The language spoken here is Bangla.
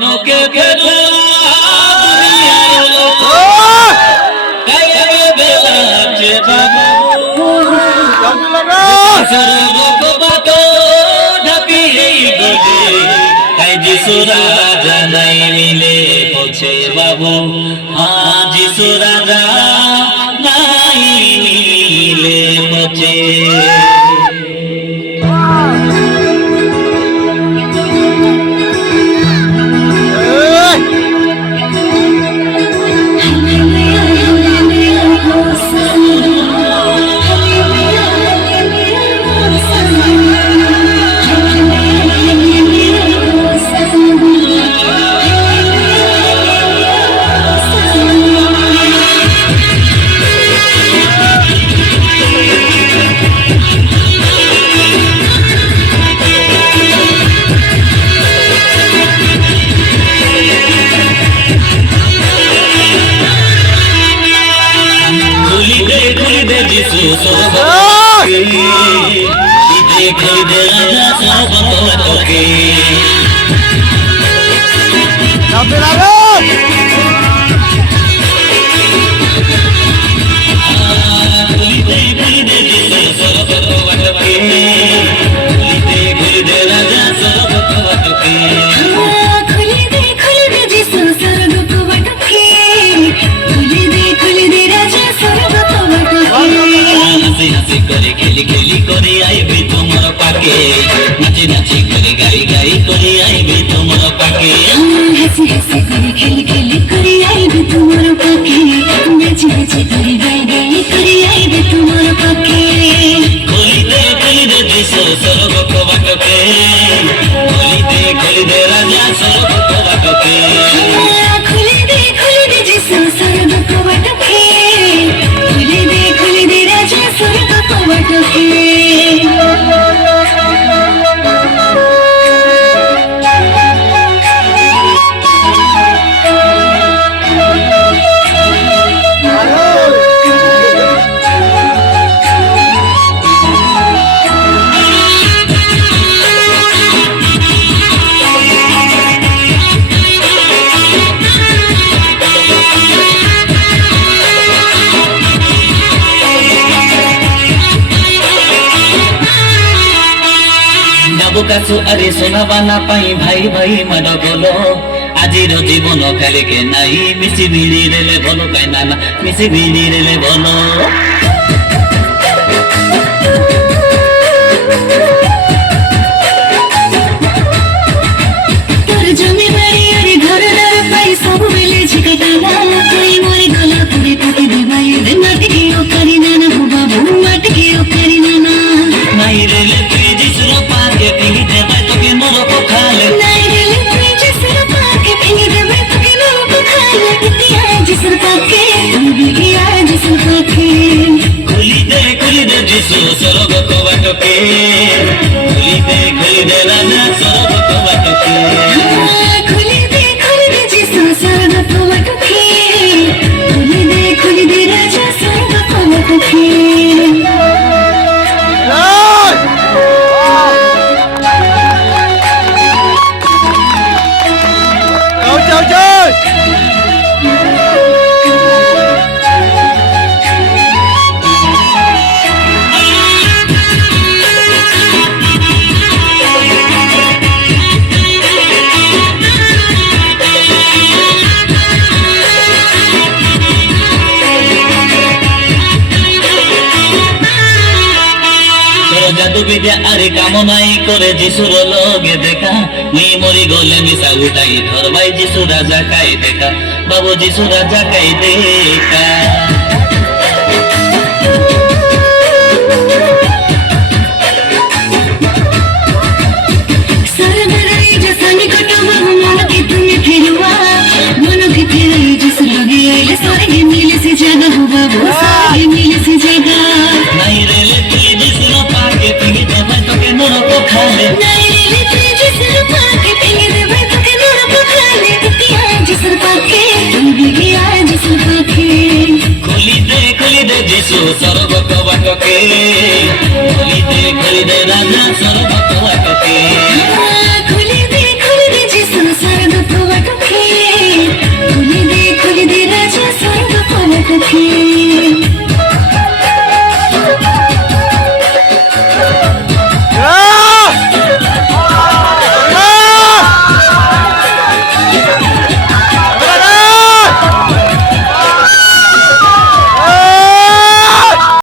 মনকে ফেরা যিশুরা জানাই মিলে বলছে বাবু যিশুরা জানাই মিলে বলছে খেলি করে আইবে তোমার পাকে নাচি নাচি করে গাই গাই করে আইবে তোমার পাকে হাসি হাসি করে খেলি করে আইবে তোমার পাকে নাচি নাচি করে গাই গাই করে আইবে তোমার পাকে খুলিতে যিশু স্বর্গ কবাটকে খুলিতে রাজা স্বর্গ কবাটকে খুলিতে যিশু স্বর্গ কবাটকে খুলিতে রাজা স্বর্গ কবাটকে কাছু আরে শোনাবা না পাই ভাই ভাই মাড বলো আজির জীবন কালিকে নাই মিশি ভিড়ি রেলে বলো কাই না না মিশি ভিড়ি রেলে বলো তোর জমি বাড়ি আরে ঘর দ্বার পাই সব মিলে ঝিকাটানা তুই মরে গলা করে কাটি দেবাই রে মাটিও করি না না বাবু মাটিও করি না না নাই রেলে তুই যিশুর পাকে ভেঙে দেবাই তোকে নরক খালে নাই রেলে তুই যিশুর পাকে ভেঙে দেবাই তোকে নরক খালে ইতিহাস যিশুর পাকে তুই গিয়া যিশুর পাকে খুলিতে যিশু স্বর্গ কবাটকে খুলিতে রাজা স্বর্গ কবাটকে খুলিতে যিশু স্বর্গ কবাটকে খুলিতে রাজা স্বর্গ কবাটকে জাদু বিদ্যা আরে কামনাই করে যিশুর লগে দেখা মুই মরি গলে মিশা উঠাই ধরবাই যিশু রাজা কাই দেখা বাবু যিশু রাজা কাই দেখা सरबराई जैसा निकट बाबू मनके तुम्हें फिरवा मनके फिराई जिस लगे आइले सारे मिले से जगह हो बाबू सारे मिले से जगह নাই রেলে তুই যিশুর পাকে ভেঙে দেবাই তোকে নরক খালে नहीं रे तुझे जिसर पाके फेंक दे भाई तो के नूर पखाले कितिया जिसर पाके तुम भी गया जिसर पाके খুলিতে যিশু স্বর্গ কবাটকে খুলিতে রাজা স্বর্গ কবাটকে